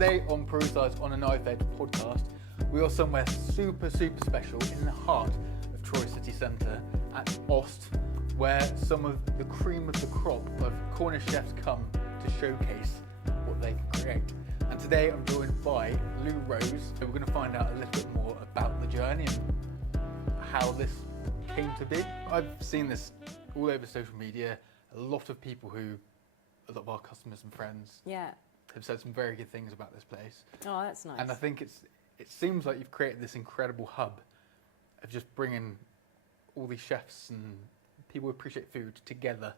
Today on Peruside's On a Knife Edge podcast, we are somewhere super special in the heart of Troy City Centre at Ost, where some of the cream of the crop of Cornish chefs come to showcase what they can create. And today I'm joined by Lou Rose, so we're going to find out a little bit more about the journey and how this came to be. I've seen this all over social media. A lot of of our customers and friends have said some very good things about this place. Oh, that's nice. And I think it seems like you've created this incredible hub of just bringing all these chefs and people who appreciate food together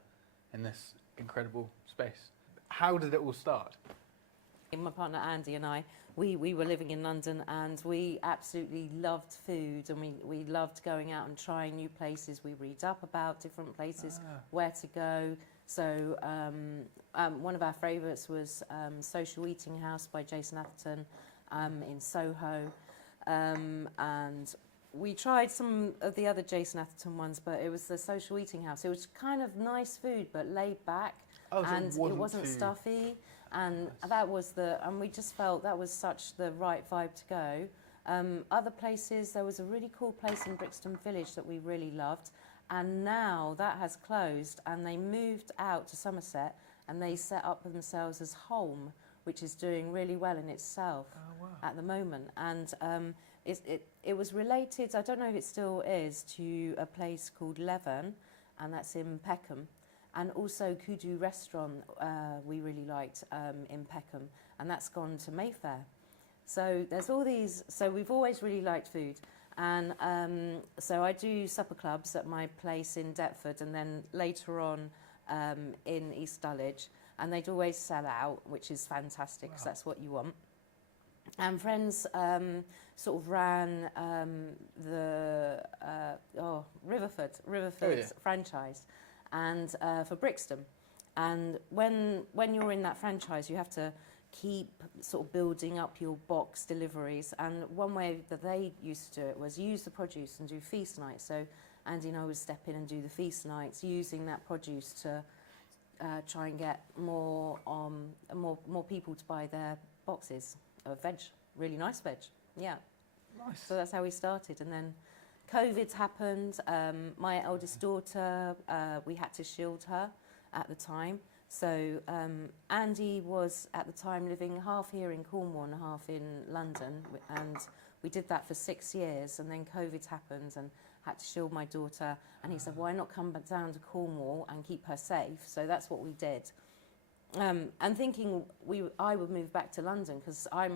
in this incredible space. How did it all start? My partner Andy and I, we were living in London and we absolutely loved food, and we loved going out and trying new places. We read up about different places, where to go. So one of our favourites was Social Eating House by Jason Atherton in Soho. And we tried some of the other Jason Atherton ones, but it was the Social Eating House. It was kind of nice food, but laid back, and it wasn't stuffy. And that was and we just felt that was such the right vibe to go. Other places, there was a really cool place in Brixton Village that we really loved, and now that has closed, and they moved out to Somerset, and they set up themselves as Holm, which is doing really well in itself at the moment. And it was related, I don't know if it still is, to a place called Leven, and that's in Peckham. And also Kudu Restaurant we really liked in Peckham, and that's gone to Mayfair. So there's all these, so we've always really liked food. And so I do supper clubs at my place in Deptford, and then later on in East Dulwich, and they'd always sell out, which is fantastic, because that's what you want. And friends sort of ran the Riverford franchise, and for Brixton. And when you're in that franchise, you have to keep sort of building up your box deliveries. And one way that they used to do it was use the produce and do feast nights. So Andy and I would step in and do the feast nights, using that produce to try and get more people to buy their boxes of veg, really nice veg. Yeah. Nice. So that's how we started. And then COVID's happened. My eldest daughter, we had to shield her at the time. So Andy was at the time living half here in Cornwall and half in London, and we did that for 6 years. And then COVID happened and had to shield my daughter. And he said, "Why not come back down to Cornwall and keep her safe?" So that's what we did. And thinking I would move back to London, because I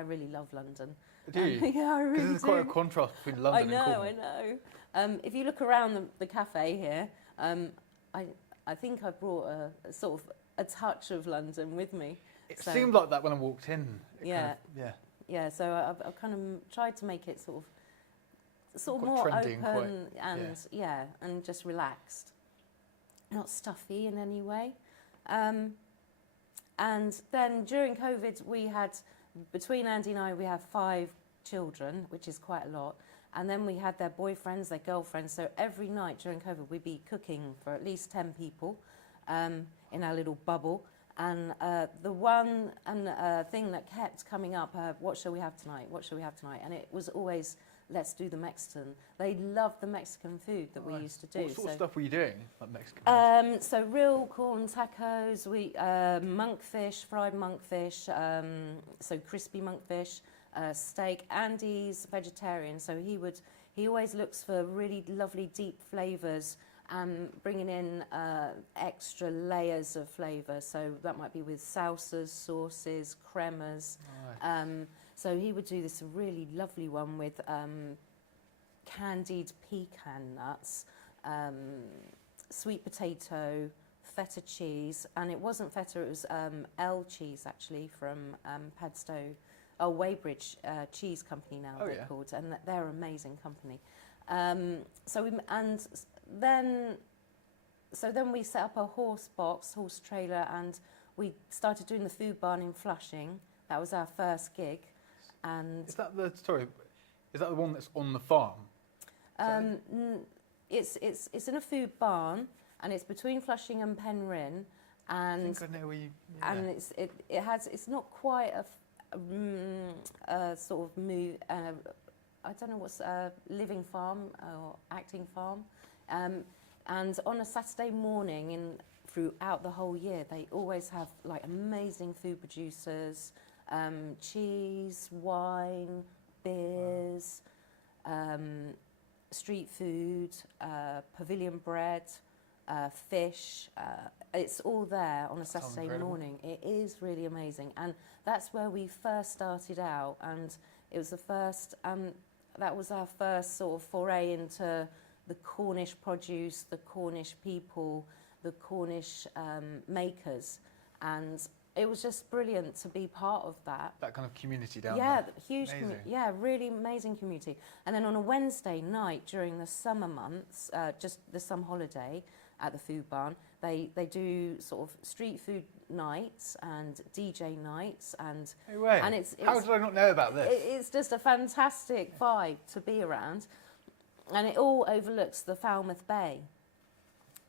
really love London. Do you? Yeah, I really do. Because there's quite a contrast between London and Cornwall. I know. If you look around the cafe here, I think I brought a sort of a touch of London with me. It seemed like that when I walked in. Yeah. So I've kind of tried to make it sort of Quite more trendy open and and just relaxed, not stuffy in any way. And then during COVID, we had, between Andy and I, we have 5 children, which is quite a lot. And then we had their boyfriends, their girlfriends. So every night during COVID, we'd be cooking for at least 10 people in our little bubble. And the one thing that kept coming up, what shall we have tonight? What shall we have tonight? And it was always, let's do the Mexican. They loved the Mexican food that we used to do. What sort of stuff were you doing, like Mexican? So real corn tacos, monkfish, fried monkfish, so crispy monkfish, steak. Andy's vegetarian, so he always looks for really lovely deep flavours, bringing in extra layers of flavour. So that might be with salsas, sauces, cremas. Nice. So he would do this really lovely one with candied pecan nuts, sweet potato, feta cheese, and it wasn't feta, it was L cheese actually from Padstow, Weybridge Cheese Company now they're called, and they're an amazing company. So then we set up a horse trailer, and we started doing the food barn in Flushing. That was our first gig. And is that the one that's on the farm? It's in a food barn, and it's between Flushing and Penryn. And I think I know where you. Yeah. And it's not quite sort of I don't know what's a living farm or acting farm. And on a Saturday morning throughout the whole year, they always have like amazing food producers, cheese, wine, beers, street food, pavilion bread, fish. It's all there on a Saturday morning. It is really amazing. And that's where we first started out. And it was that was our first sort of foray into the Cornish produce, the Cornish people, the Cornish makers. And it was just brilliant to be part of that. That kind of community down there. there. Huge really amazing community. And then on a Wednesday night during the summer months, just the summer holiday at the food barn, they do sort of street food nights and DJ nights, and no way. And it's how did I not know about this? It's just a fantastic vibe to be around, and it all overlooks the Falmouth Bay.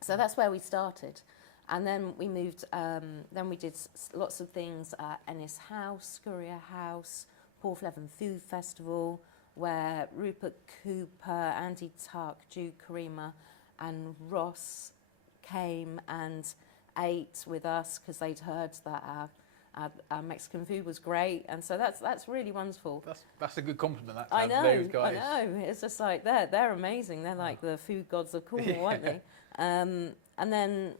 So that's where we started. And then we moved, then we did lots of things at Ennis House, Scuria House, Porthleven Food Festival, where Rupert Cooper, Andy Tuck, Jude Karima and Ross came and ate with us because they'd heard that our Mexican food was great. And so that's really wonderful. That's a good compliment, that, I know, those guys. I know. It's just like, they're amazing. They're like the food gods of Cornwall, aren't they? And then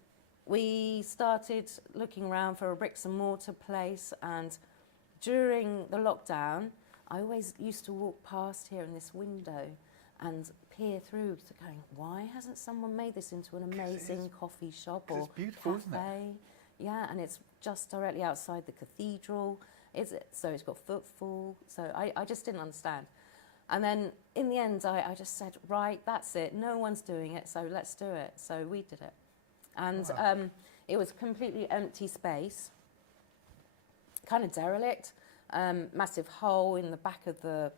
we started looking around for a bricks and mortar place, and during the lockdown, I always used to walk past here in this window and peer through to going, why hasn't someone made this into an amazing coffee shop or it's beautiful, cafe? isn't it? Yeah, and it's just directly outside the cathedral. So it's got footfall. So I just didn't understand. And then in the end, I just said, right, that's it. No one's doing it, so let's do it. So we did it. And it was completely empty space, kind of derelict, massive hole in the back of the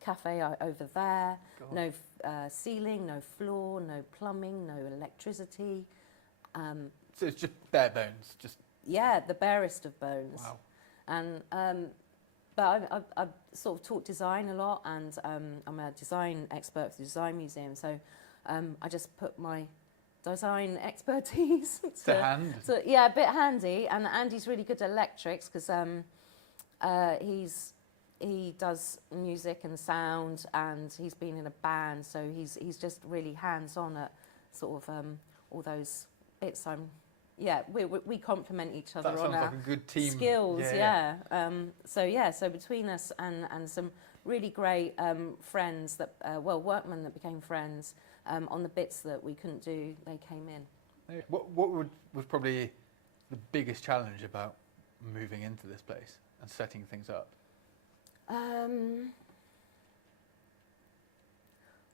cafe over there, God. No ceiling, no floor, no plumbing, no electricity. So it's just bare bones, just... Yeah, the barest of bones. Wow. And, but I've sort of taught design a lot, and I'm a design expert for the Design Museum, so I just put my design expertise to hand. So, yeah, a bit handy. And Andy's really good at electrics because he does music and sound, and he's been in a band, so he's just really hands-on at sort of all those bits. We complement each other on our like a good team skills. So between us and some really great friends that workmen that became friends on the bits that we couldn't do, they came in. What was probably the biggest challenge about moving into this place and setting things up?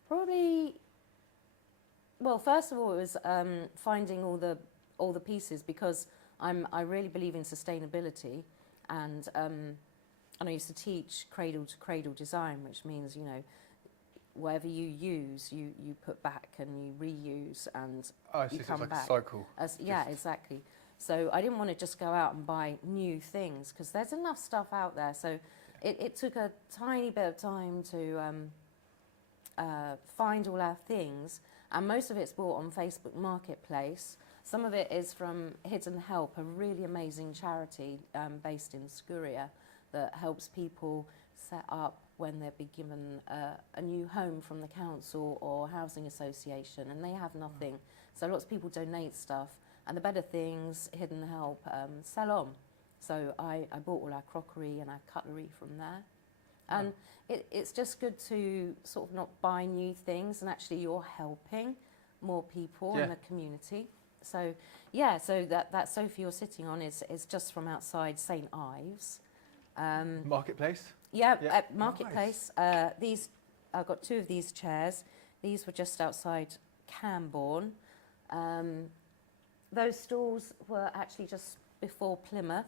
Probably. Well, first of all, it was finding all the pieces, because I really believe in sustainability, and I used to teach cradle to cradle design, which means whatever you use, you put back and you reuse, and you come like back. A cycle. Exactly. So I didn't want to just go out and buy new things, because there's enough stuff out there. So it took a tiny bit of time to find all our things, and most of it's bought on Facebook Marketplace. Some of it is from Hidden Help, a really amazing charity based in Scuria that helps people set up when they've been given a new home from the council or housing association, and they have nothing. So lots of people donate stuff, and the better things, Hidden Help, sell on. So I bought all our crockery and our cutlery from there. And it's just good to sort of not buy new things, and actually you're helping more people in the community. So that sofa you're sitting on is just from outside St Ives. Marketplace? Marketplace. Nice. I've got two of these chairs. These were just outside Camborne. Those stools were actually just before Plymouth.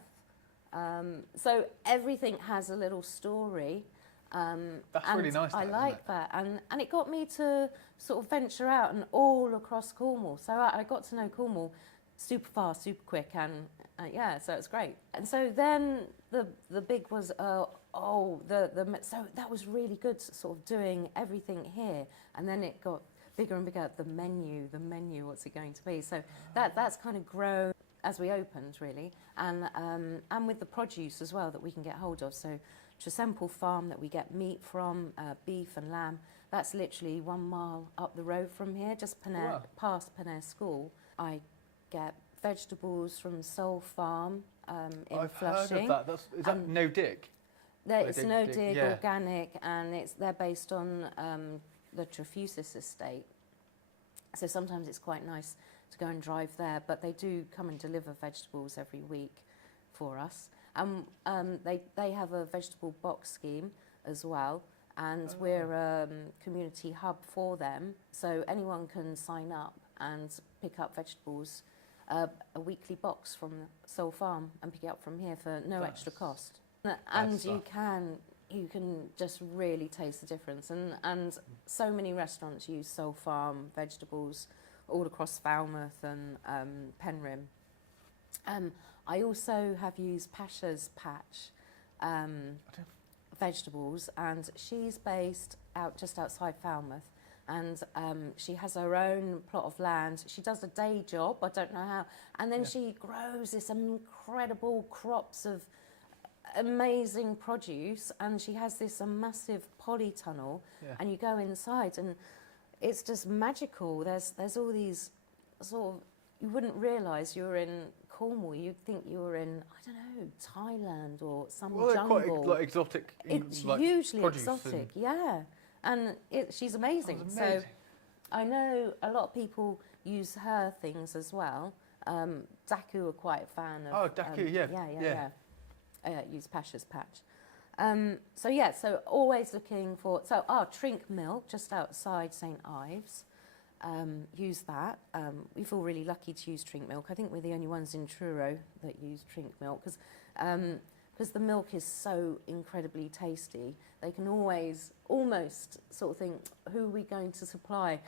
So everything has a little story. That's really nice. I like that, and it got me to sort of venture out and all across Cornwall. So I got to know Cornwall super fast, super quick, and yeah, so it's great. And so then the big was so that was really good, sort of doing everything here, and then it got bigger and bigger. The menu, what's it going to be? So that's kind of grown as we opened, really, and with the produce as well that we can get hold of. So Tresemple Farm that we get meat from, beef and lamb. That's literally 1 mile up the road from here, just past Penare School. I get vegetables from Soul Farm in Flushing. I've heard of that. Is that No Dick? It's No Dig, Dig, yeah. organic, and they're based on the Trefusis estate. So sometimes it's quite nice to go and drive there, but they do come and deliver vegetables every week for us. They have a vegetable box scheme as well, and we're a community hub for them, so anyone can sign up and pick up vegetables, a weekly box from Soul Farm, and pick it up from here for no extra cost. And you can just really taste the difference, and so many restaurants use Soul Farm vegetables all across Falmouth and Penryn. I also have used Pasha's Patch vegetables, and she's based just outside Falmouth, and she has her own plot of land. She does a day job, I don't know how, and then she grows this incredible crops of amazing produce, and she has this massive polytunnel, and you go inside and it's just magical. There's all these sort of, you wouldn't realise you were in Cornwall. You'd think you were in, I don't know, Thailand or some jungle. Quite like exotic. It's like hugely produce exotic, and she's amazing. So I know a lot of people use her things as well. Daku are quite a fan of. Oh, Daku, yeah. Use Pasha's Patch. So always looking for, Trink Milk just outside St Ives. Use that. We feel really lucky to use Trink Milk. I think we're the only ones in Truro that use Trink Milk because the milk is so incredibly tasty. They can always almost sort of think, who are we going to supply?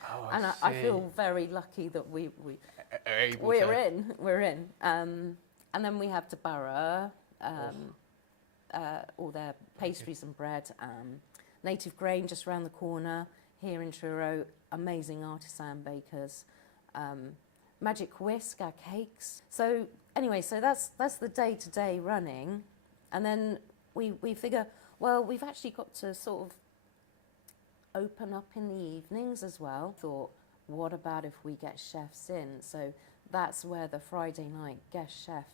I feel very lucky that we're in. And then we have Debarra, all their pastries and bread. Native Grain just around the corner here in Truro. Amazing artisan bakers. Magic Whisk, our cakes. So anyway, that's the day-to-day running, and then we figure, well, we've actually got to sort of open up in the evenings as well. Thought, what about if we get chefs in? So that's where the Friday night guest chef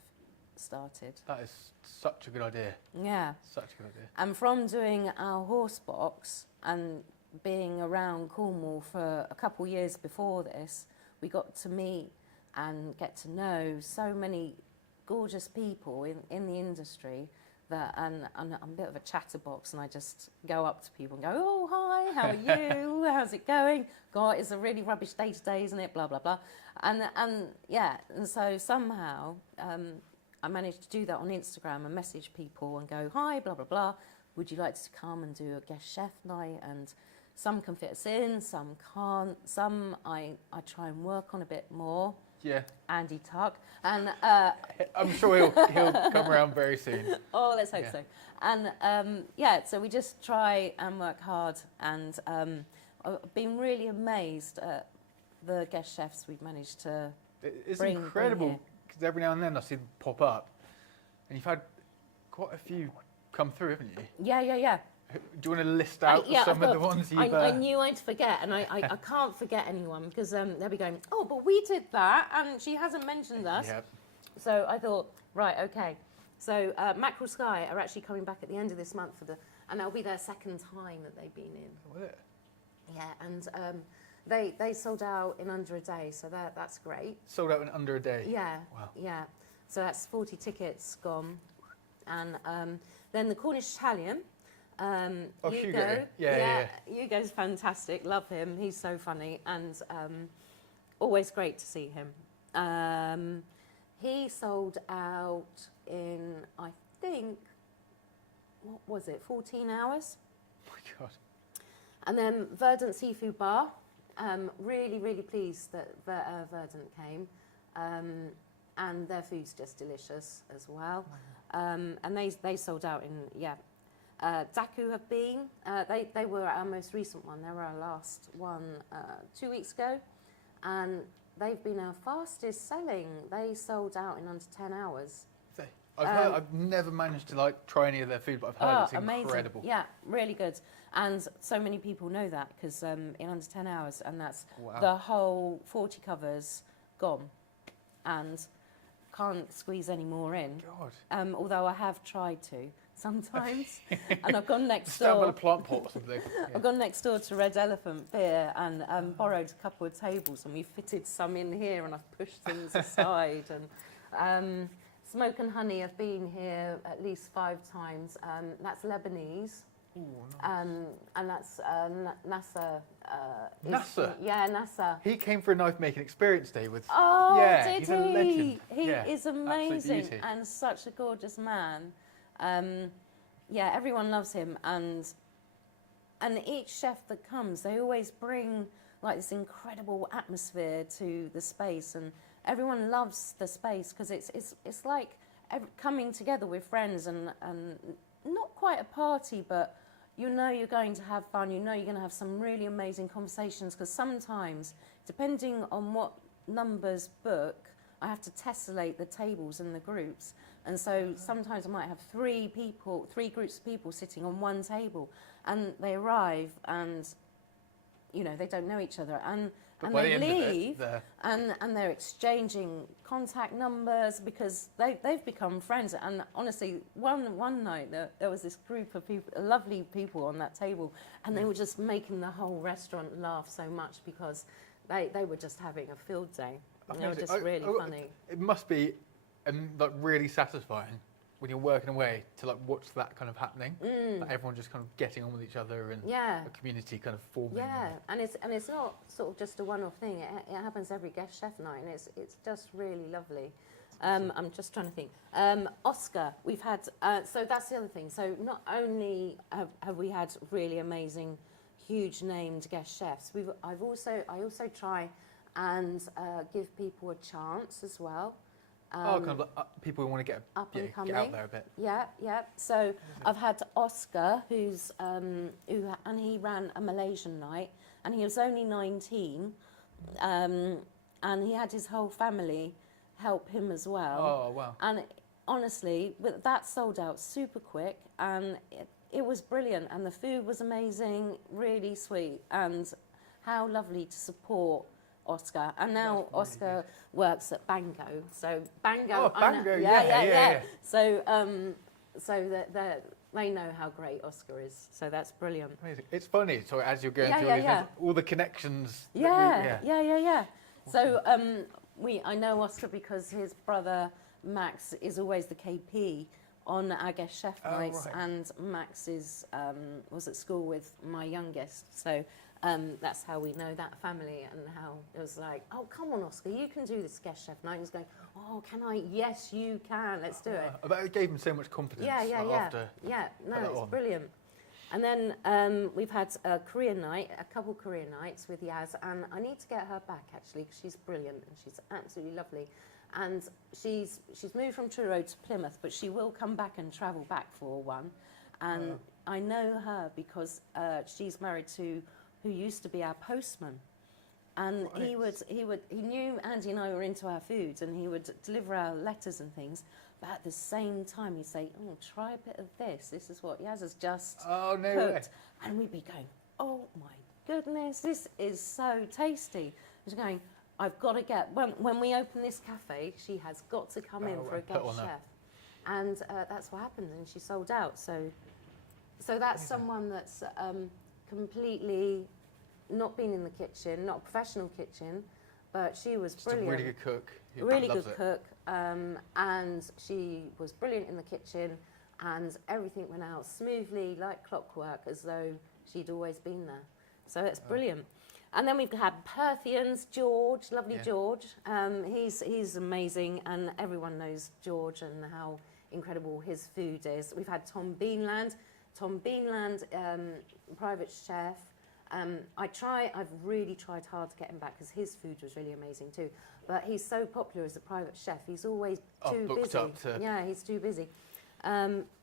started. That is such a good idea. Yeah. Such a good idea. And from doing our horse box and being around Cornwall for a couple of years before this, we got to meet and get to know so many gorgeous people in the industry that, and I'm a bit of a chatterbox, and I just go up to people and go, oh, hi, how are you? How's it going? God, it's a really rubbish day today, isn't it? Blah, blah, blah. And so somehow I managed to do that on Instagram and message people and go, hi, blah, blah, blah. Would you like to come and do a guest chef night? And some can fit us in, some can't. Some I try and work on a bit more. Yeah. Andy Tuck. And I'm sure he'll come around very soon. Oh, let's hope so. And so we just try and work hard, and I've been really amazed at the guest chefs we've managed to It's bring incredible, because every now and then I see them pop up, and you've had quite a few come through, haven't you? Yeah. Do you want to list out some of the ones you've... I knew I'd forget, and I can't forget anyone, because they'll be going, oh, but we did that, and she hasn't mentioned us. Yep. So I thought, right, okay. So Mackerel Sky are actually coming back at the end of this month and that'll be their second time that they've been in. Was it? Yeah, and they sold out in under a day, so that's great. Sold out in under a day? Yeah. Wow. Yeah. So that's 40 tickets gone. And then the Cornish Italian, Hugo. Yeah. Hugo's fantastic. Love him. He's so funny, and always great to see him. He sold out in, I think, what was it, 14 hours? Oh my God. And then Verdant Seafood Bar. Really, really pleased that Verdant came. and their food's just delicious as well. And they sold out in, Daku have been, they were our most recent one. They were our last one 2 weeks ago, and they've been our fastest selling. They sold out in under 10 hours. I've never managed to like try any of their food, but I've heard it's incredible. Yeah, really good. And so many people know that because in under 10 hours, and that's the whole 40 covers gone, and can't squeeze any more in. God. Although I have tried to sometimes, and I've gone next Stand by door. the plant pot or something. I've gone next door to Red Elephant Beer and borrowed a couple of tables, and we fitted some in here, and I've pushed things aside. And Smoke and Honey have been here at least 5 times. That's Lebanese. Ooh, nice. And that's Nasser. Nasser? Yeah, Nasser. He came for a knife making experience day with. Oh, yeah, did he's a legend. He is amazing beauty. and such a gorgeous man. Yeah, everyone loves him, and each chef that comes, they always bring like this incredible atmosphere to the space, and everyone loves the space because it's like coming together with friends and not quite a party, but you know you're going to have fun, you know you're going to have some really amazing conversations, because sometimes, depending on what numbers book, I have to tessellate the tables and the groups. And so sometimes I might have 3 groups of people sitting on one table, and they arrive and, you know, they don't know each other. And they leave, and they're exchanging contact numbers because they've become friends. And honestly, one night there was this group of people, lovely people on that table, and they were just making the whole restaurant laugh so much because they were just having a field day. And they were just really funny. It must be like really satisfying when you're working away to like watch that kind of happening, like everyone just kind of getting on with each other and a community kind of forming. Yeah, and it's not sort of just a one-off thing. It happens every guest chef night, and it's just really lovely. I'm just trying to think. Oscar, we've had. So that's the other thing. So not only have we had really amazing, huge named guest chefs, I also try and give people a chance as well. Kind of like people who want to get out there a bit. Yeah. So I've had Oscar, and he ran a Malaysian night, and he was only 19, and he had his whole family help him as well. Oh wow! And honestly, that sold out super quick, and it was brilliant, and the food was amazing, really sweet, and how lovely to support Oscar. And now Oscar works at Bango. So Bango. Oh, Bango, yeah. So they know how great Oscar is. So that's brilliant. Amazing. It's funny. So as you're going through all the connections. Yeah. So I know Oscar because his brother Max is always the KP on our guest chef nights, right. and Max was at school with my youngest. So that's how we know that family, and how it was like, oh, come on, Oscar, you can do this guest chef night. And he was going, oh, can I? Yes, you can. Let's do it. But it gave him so much confidence. After it's brilliant. And then we've had a couple Korean nights with Yaz, and I need to get her back actually because she's brilliant and she's absolutely lovely. And she's moved from Truro to Plymouth, but she will come back and travel back for one. And I know her because she's married to who used to be our postman, and he knew Andy and I were into our foods, and he would deliver our letters and things. But at the same time, he'd say, "Oh, try a bit of this. This is what Yaz has just cooked," and we'd be going, "Oh my goodness, this is so tasty." I was going, "I've got to get when we open this cafe, she has got to come in for a guest chef," and that's what happened, and she sold out. So that's someone that's completely not been in the kitchen, not a professional kitchen, but she was brilliant. A really good cook. Really good cook, and she was brilliant in the kitchen, and everything went out smoothly like clockwork, as though she'd always been there. So it's brilliant. And then we've had Perthians, George, lovely George. He's amazing, and everyone knows George and how incredible his food is. We've had Tom Beanland, private chef. I've really tried hard to get him back because his food was really amazing too. but he's so popular as a private chef. He's always too booked busy. up to- Yeah, he's too busy.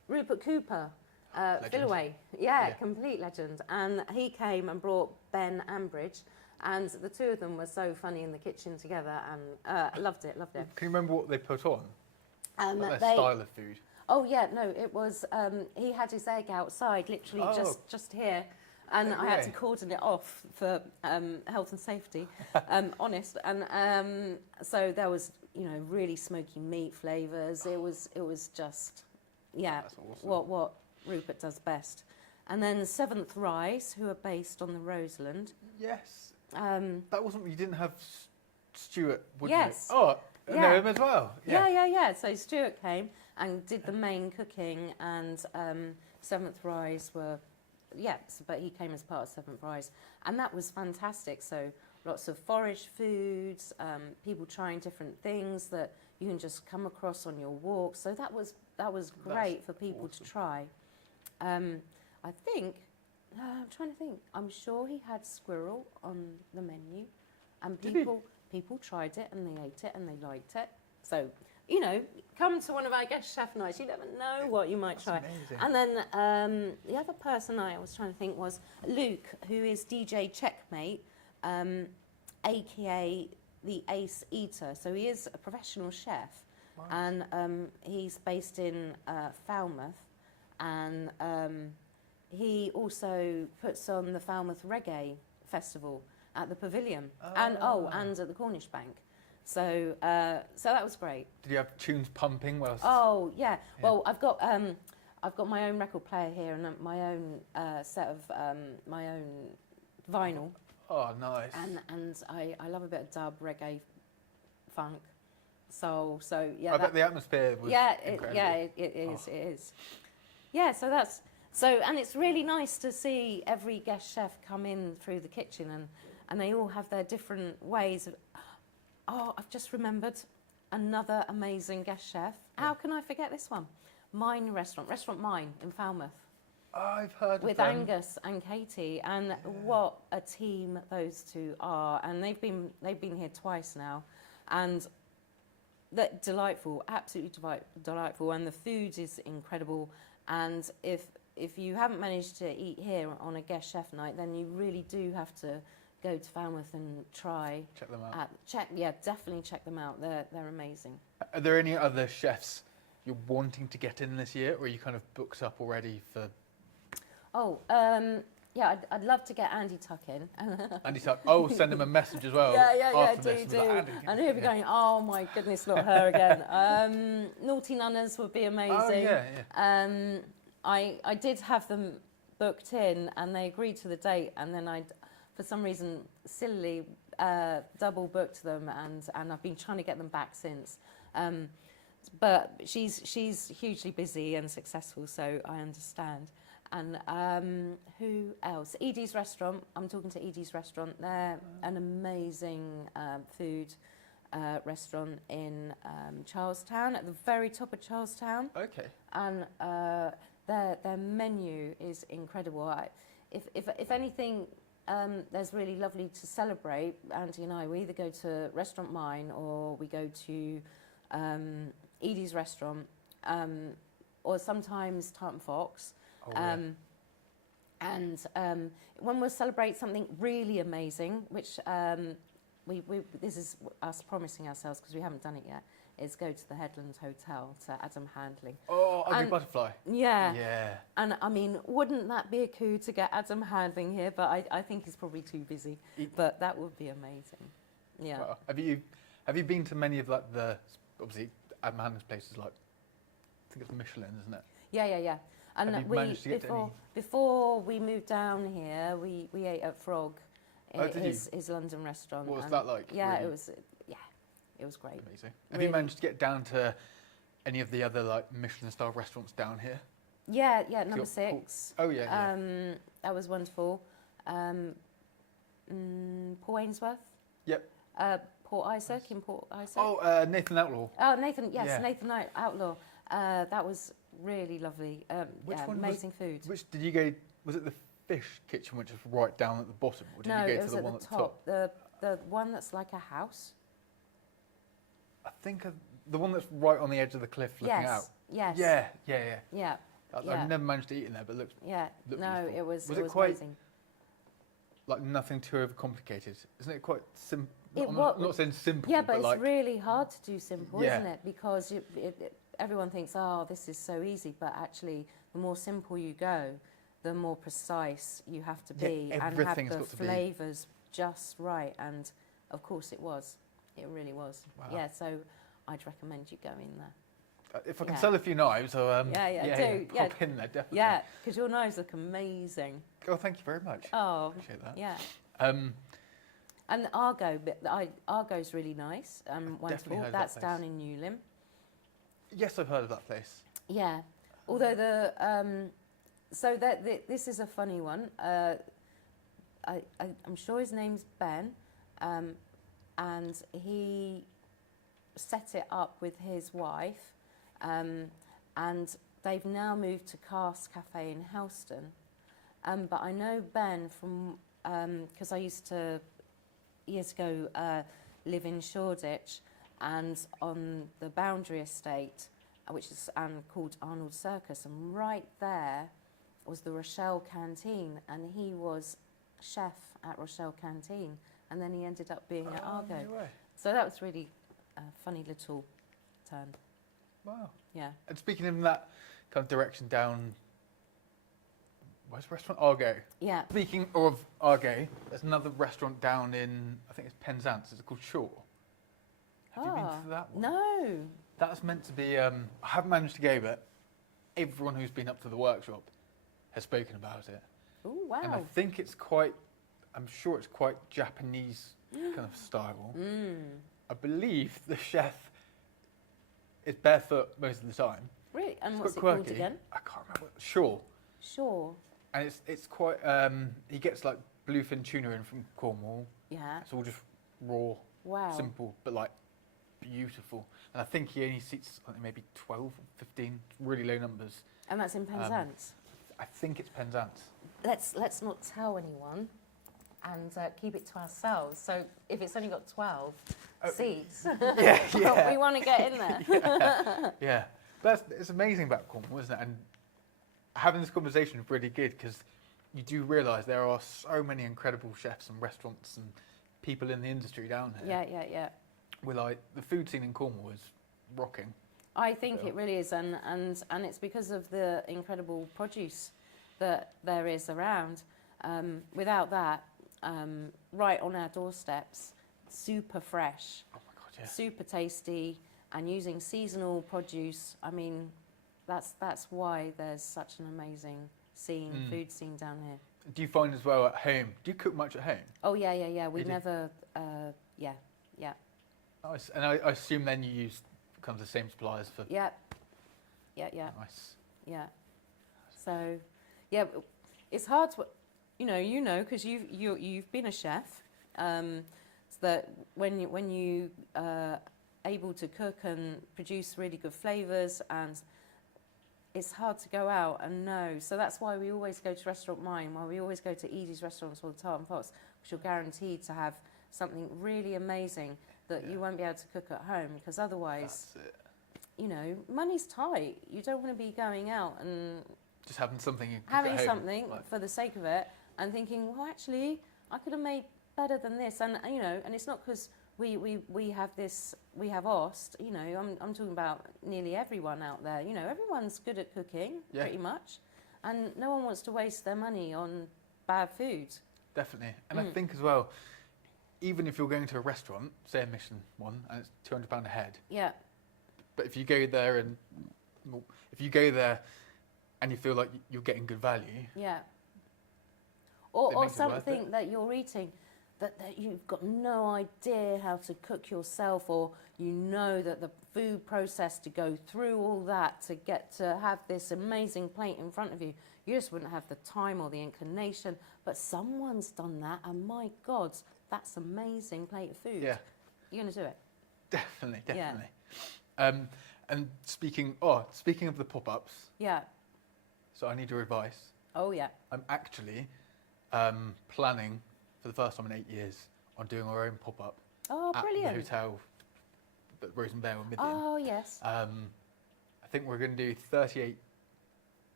Rupert Cooper, Legend. Fillaway, complete legend. And he came and brought Ben Ambridge, and the two of them were so funny in the kitchen together, and loved it. Can you remember what they put on? Like their They- style of food. Oh yeah, no, it was. He had his egg outside, literally just here, and I had to cordon it off for health and safety. Honest, and so there was, really smoky meat flavours. It was just, That's awesome. what Rupert does best. And then Seventh Rise, who are based on the Roseland. Yes. That wasn't. You didn't have Stuart, would Yes. you? Oh, Yeah. no, him as well. Yeah. So Stuart came and did the main cooking, and Seventh Rise were, but he came as part of Seventh Rise, and that was fantastic. So lots of forage foods, people trying different things that you can just come across on your walk. So that was great for people to try. I think, I'm trying to think. I'm sure he had squirrel on the menu, and people tried it and they ate it and they liked it. So, come to one of our guest chef nights. You never know what you might try. Amazing. And then the other person I was trying to think was Luke, who is DJ Checkmate, aka the Ace Eater. So he is a professional chef, and he's based in Falmouth, and he also puts on the Falmouth Reggae Festival at the Pavilion, and at the Cornish Bank. So that was great. Did you have tunes pumping whilst? Oh yeah. Well, I've got my own record player here and my own set of my own vinyl. Oh, nice. And I love a bit of dub, reggae, funk, soul. So yeah. I bet the atmosphere was incredible. It is. It is. Yeah. So that's and it's really nice to see every guest chef come in through the kitchen and they all have their different ways of. Oh, I've just remembered another amazing guest chef. How can I forget this one? Mine Restaurant Mine in Falmouth. I've heard with of them. Angus and Katie, and what a team those two are. And they've been here twice now, and they're delightful, absolutely delightful. And the food is incredible. And if you haven't managed to eat here on a guest chef night, then you really do have to go to Falmouth and try. Check them out. Definitely check them out. They're amazing. Are there any other chefs you're wanting to get in this year, or are you kind of booked up already for? Oh, I'd love to get Andy Tuck in. Andy Tuck. Oh, send him a message as well. Do. And he'll be going, oh my goodness, not her again. Naughty Nunners would be amazing. Oh, yeah. I did have them booked in, and they agreed to the date, and then for some reason, sillily double booked them, and I've been trying to get them back since. But she's hugely busy and successful, so I understand. And who else? Edie's Restaurant. I'm talking to Edie's Restaurant. They're an amazing food restaurant in Charlestown, at the very top of Charlestown. Okay. And their menu is incredible. If anything. There's really lovely to celebrate. Andy and I, we either go to Restaurant Mine or we go to Edie's Restaurant, or sometimes Tartan Fox. And when we celebrate something really amazing, which this is us promising ourselves because we haven't done it yet, is go to the Headlands Hotel to Adam Handling. Oh, Ugly Butterfly. Yeah. Yeah. And I mean, wouldn't that be a coup to get Adam Handling here? But I think he's probably too busy. But that would be amazing. Yeah. Wow. Have you been to many of like the obviously Adam Handling's places like I think it's Michelin, isn't it? Yeah. And Have you managed to get to any? before we moved down here, we ate at Frog, his London restaurant. What was that like? Yeah, really? It was great. Amazing. Have you managed to get down to any of the other like Michelin star restaurants down here? Yeah, number 6. Oh yeah. That was wonderful. Port Ainsworth. Yep. Port Isaac in Port Isaac. Oh, Nathan Outlaw. Oh, Nathan. Yes, Yeah. Nathan Outlaw. That was really lovely. Which one amazing food. Which did you go? Was it the fish kitchen, which is right down at the bottom, or did you go it to was the at one the at the top? The one that's like a house. I think the one that's right on the edge of the cliff looking out. Yes. Yeah. I've never managed to eat in there, but it looked Yeah. looked No, beautiful. it was quite amazing. like nothing too overcomplicated? Isn't it quite simple? It I'm wa- not saying simple, Yeah, but it's like, really hard to do simple, Yeah. isn't it? Because everyone thinks, oh, this is so easy, but actually, the more simple you go, the more precise you have to Yeah, be and have everything's the got to be- flavours just right. And of course, it was. It really was. Wow. Yeah, so I'd recommend you go in there. if I can Yeah. sell a few knives, so do. pop in there definitely. Yeah, because your knives look amazing. Oh, thank you very much. Oh, Appreciate that. yeah. Um, And Argo, Argo's really nice. definitely Wonderful. heard of That's that down place. in Newlyn. yes, I've heard of that place. Yeah. Although this is a funny one. I'm sure his name's Ben, and he set it up with his wife, and they've now moved to Cask Cafe in Helston. But I know Ben from because I used to years ago live in Shoreditch, and on the Boundary Estate, which is called Arnold Circus, and right there was the Rochelle Canteen, and he was chef at Rochelle Canteen, and then he ended up being at Argo. No way. So that was really a funny little turn. Wow. Yeah. And speaking in that kind of direction down, where's the restaurant? Argo. Yeah. Speaking of Argo, there's another restaurant down in, I think it's Penzance. It's called Shore. Have you been to that one? No. That's meant to be, I haven't managed to go, but everyone who's been up to the workshop has spoken about it. Oh, wow. And I think it's quite, I'm sure it's quite Japanese kind of style. I believe the chef is barefoot most of the time. Really? And It's what's it quite called quirky. again? I can't remember. Sure. Sure. And it's quite, he gets like bluefin tuna in from Cornwall. Yeah. It's all just raw, Wow. simple, but like beautiful. And I think he only seats I think maybe 12 or 15, really low numbers. And that's in Penzance. I think it's Penzance. Let's not tell anyone, and keep it to ourselves. So if it's only got 12 seats, Yeah. we want to get in there. Yeah. But it's amazing about Cornwall, isn't it? And having this conversation is really good because you do realise there are so many incredible chefs and restaurants and people in the industry down here. Yeah. We're like, the food scene in Cornwall is rocking. I think So- it really is, and it's because of the incredible produce that there is around. Without that, right on our doorsteps, super fresh, Oh my God, yeah. super tasty, and using seasonal produce. I mean, that's why there's such an amazing food scene down here. Do you find as well at home, do you cook much at home? Oh yeah. We You do? never, yeah. Nice. And I assume then you use kind of the same suppliers for... Yeah. Nice. Yeah. So, yeah, it's hard to, because you've been a chef, so that when you able to cook and produce really good flavours, and it's hard to go out and know. So that's why we always go to Restaurant Mine, why we always go to Edie's restaurants or the Tartan Fox, because you're guaranteed to have something really amazing that you won't be able to cook at home, because otherwise, That's it. Money's tight. You don't want to be going out and Just having something you cook having at home, something like- for the sake of it and thinking, well, actually, I could have made better than this. And, and it's not because we have Ost, I'm talking about nearly everyone out there. Everyone's good at cooking, pretty much. And no one wants to waste their money on bad food. Definitely. And I think as well, even if you're going to a restaurant, say a Michelin one, and it's £200 a head, Yeah. but if you go there and you feel like you're getting good value, Yeah. It Or makes it worth something it. that you're eating that you've got no idea how to cook yourself, or that the food process to go through all that to get to have this amazing plate in front of you. You just wouldn't have the time or the inclination, but someone's done that, and my God, that's amazing plate of food. Yeah. You're going to do it. definitely. Yeah. And speaking of the pop-ups, Yeah. so I need your advice. Oh, yeah. I'm actually planning for the first time in 8 years on doing our own pop-up Oh, at brilliant. the hotel that Rose and Bear were Midian. Oh, yes. I think we're going to do 38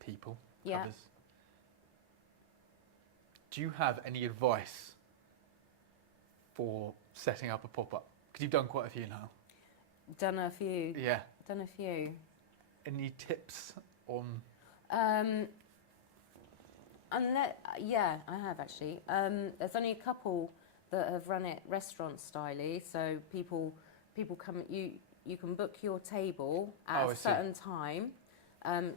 people. Yeah. Covers. Do you have any advice for setting up a pop-up? Because you've done quite a few now. Done a few. Yeah. Done a few. Any tips on? Yeah, I have actually. There's only a couple that have run it restaurant styly, so people come. You can book your table at a certain time.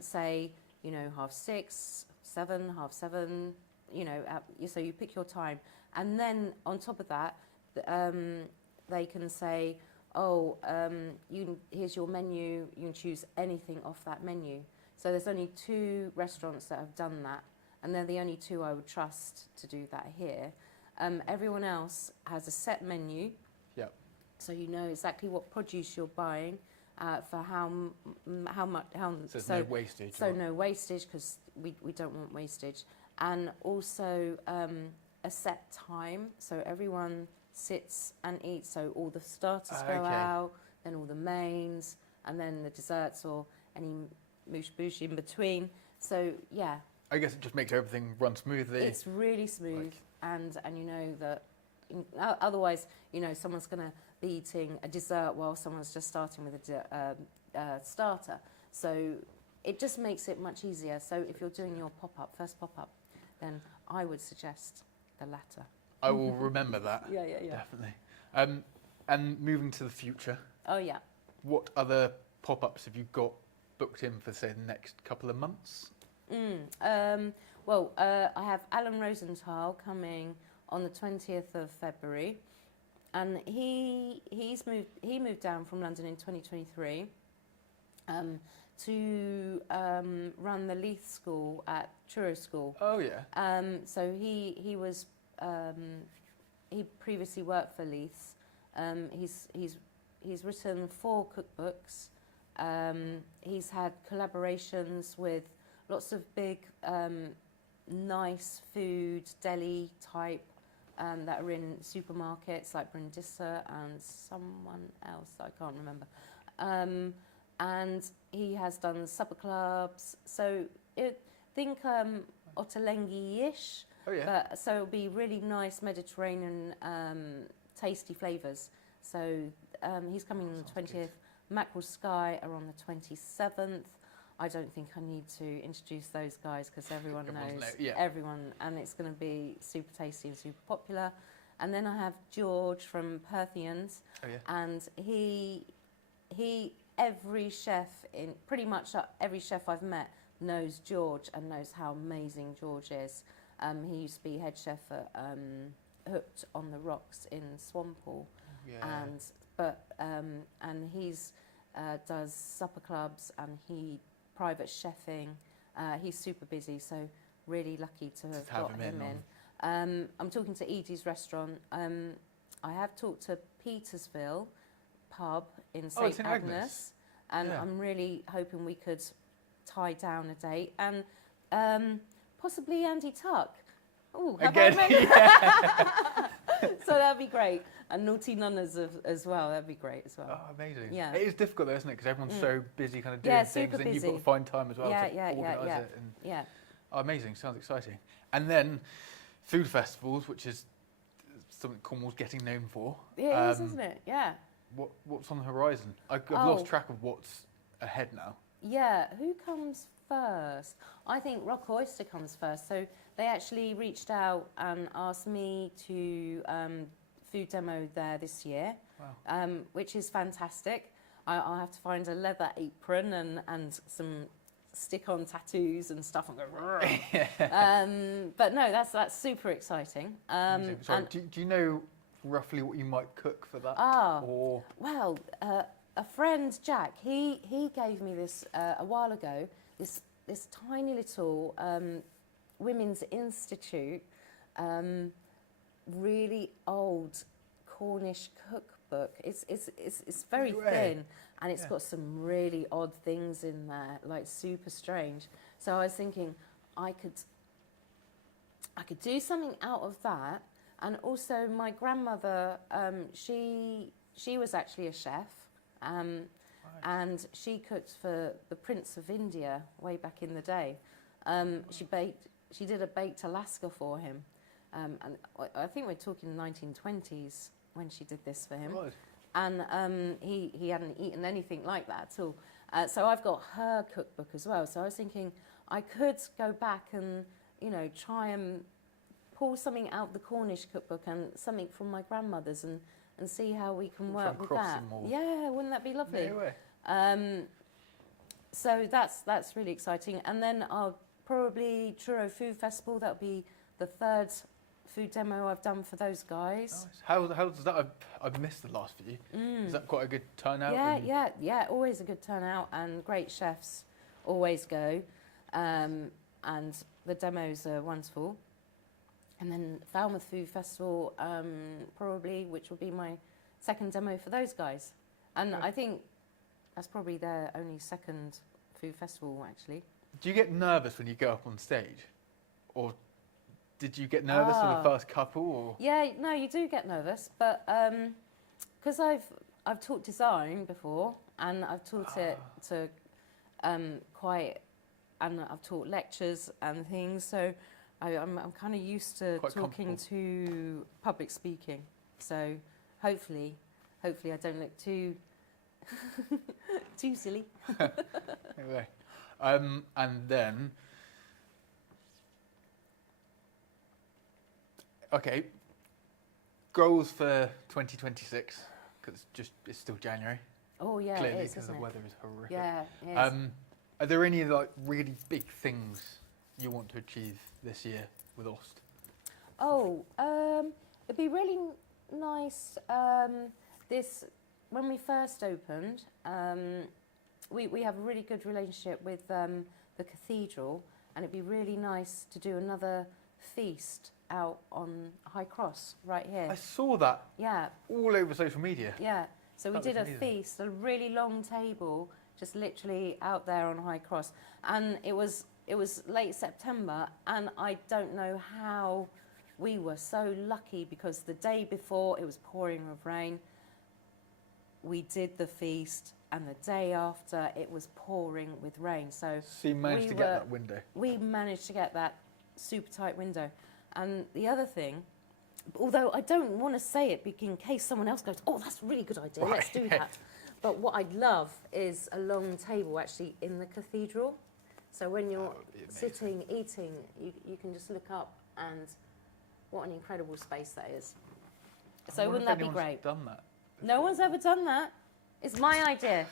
Say 6:30, 7:30, 7:30. So you pick your time, and then on top of that, they can say, here's your menu. You can choose anything off that menu. So there's only 2 restaurants that have done that, and they're the only 2 I would trust to do that here. Everyone else has a set menu. Yep. So you know exactly what produce you're buying, for how much. So no wastage. So no wastage, because we don't want wastage, and also a set time. So everyone sits and eats. So all the starters go out, then all the mains, and then the desserts or any moosh boosh in between. So yeah. I guess it just makes everything run smoothly. It's really smooth, and you know that. Otherwise, someone's going to be eating a dessert while someone's just starting with a starter. So it just makes it much easier. So if you're doing your first pop-up, then I would suggest the latter. I will remember that. Yeah. Definitely. And moving to the future. Oh, yeah. What other pop-ups have you got booked in for, say, the next couple of months? I have Alan Rosenthal coming on the 20th of February, and he moved down from London in 2023 to run the Leith School at Truro School. Oh yeah. So he previously worked for Leith's. He's written 4 cookbooks. He's had collaborations with lots of big, nice food, deli type that are in supermarkets like Brindisa and someone else I can't remember. And he has done supper clubs. So think Ottolenghi-ish. Oh yeah. But, so it'll be really nice Mediterranean, tasty flavours. So he's coming on the 20th. Mackerel Sky are on the 27th. I don't think I need to introduce those guys because everyone knows everyone, and it's going to be super tasty and super popular. And then I have George from Perthians, and he every chef pretty much every chef I've met knows George and knows how amazing George is. He used to be head chef at Hooked on the Rocks in Swampole, and he's does supper clubs and private chefing. He's super busy, so really lucky to have got him in. I'm talking to Edie's restaurant. I have talked to Petersville pub in St Agnes, and I'm really hoping we could tie down a date, and possibly Andy Tuck. Oh, again, so that'd be great. And Naughty Nunners as well, that'd be great as well. Oh, amazing. Yeah. It is difficult though, isn't it? Because everyone's so busy kind of doing things, and you've got to find time as well to organise it. And oh, amazing. Sounds exciting. And then food festivals, which is something Cornwall's getting known for. Yeah, it is, isn't it? Yeah. What's on the horizon? I've lost track of what's ahead now. Yeah, who comes first? I think Rock Oyster comes first. So they actually reached out and asked me to food demo there this year, which is fantastic. I'll have to find a leather apron and some stick-on tattoos and stuff and go. But no, that's super exciting. Sorry, do you know roughly what you might cook for that? Well, a friend, Jack, he gave me this a while ago. This tiny little Women's Institute, really old Cornish cookbook. It's very thin, and it's got some really odd things in there, like super strange. So I was thinking I could do something out of that. And also my grandmother, she was actually a chef, And she cooked for the Prince of India way back in the day. She did a baked Alaska for him, and I think we're talking 1920s when she did this for him. Right. And he hadn't eaten anything like that at all. So I've got her cookbook as well. So I was thinking I could go back and, you know, try and pull something out the Cornish cookbook and something from my grandmother's and see how we can work with that. Yeah, wouldn't that be lovely? No way. So that's really exciting. And then I'll probably Truro Food Festival. That'll be the third food demo I've done for those guys. Nice. How does that? I've missed the last few. Is that quite a good turnout? Yeah. Always a good turnout, and great chefs always go, and the demos are wonderful. And then Falmouth Food Festival, probably, which will be my second demo for those guys. And I think that's probably their only second food festival, actually. Do you get nervous when you go up on stage, or did you get nervous for the first couple? Or? Yeah, no, you do get nervous, but because I've taught design before, and I've taught it to and I've taught lectures and things, so I'm kind of used to talking to public speaking. So hopefully I don't look too too silly. Anyway, and then. Okay, goals for 2026, because it's still January. Oh yeah, clearly, it is, because the weather is horrific. Yeah, it is. Are there any like really big things you want to achieve this year with Ost? Oh, it'd be really nice. When we first opened, we have a really good relationship with the cathedral, and it'd be really nice to do another feast out on High Cross right here. I saw that. Yeah. All over social media. Yeah. So we did a feast, a really long table, just literally out there on High Cross, and it was late September, and I don't know how we were so lucky, because the day before it was pouring with rain. We did the feast, and the day after it was pouring with rain. So you managed to get that window. We managed to get that super tight window. And the other thing, although I don't want to say it in case someone else goes, oh, that's a really good idea, let's do that. But what I'd love is a long table actually in the cathedral. So when you're sitting, eating, you can just look up, and what an incredible space that is. So wouldn't that be great? Done that. No one's ever done that. It's my idea.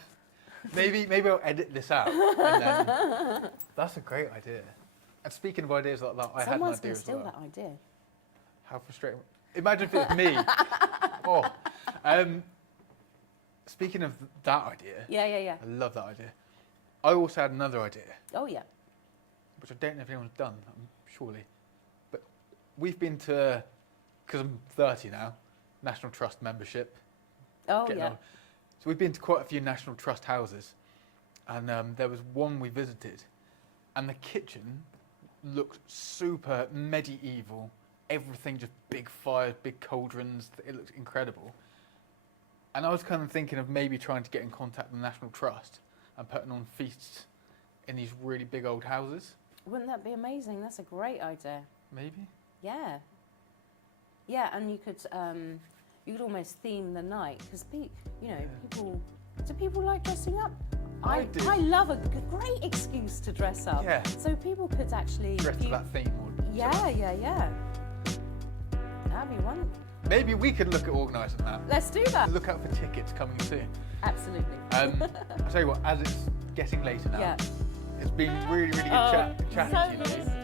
Maybe I'll edit this out. And then, that's a great idea. And speaking of ideas like that, I had an idea as well. Someone's going to steal that idea. How frustrating. Imagine if it was me. Speaking of that idea. Yeah. I love that idea. I also had another idea. Oh, yeah. Which I don't know if anyone's done, surely. But we've been to, because I'm 30 now, National Trust membership. Oh, yeah. So we've been to quite a few National Trust houses. And there was one we visited. And the kitchen looked super medieval. Everything just big fires, big cauldrons. It looked incredible. And I was kind of thinking of maybe trying to get in contact with the National Trust and putting on feasts in these really big old houses. Wouldn't that be amazing? That's a great idea. Maybe. Yeah. Yeah, and you could almost theme the night, because people. Do people like dressing up? I do. I love a great excuse to dress up. Yeah. So people could actually dress to that theme. Yeah. That'd be wonderful. Maybe we could look at organising that. Let's do that. Look out for tickets coming soon. Absolutely. I'll tell you what, as it's getting later now, it's been really, really good chatting to you.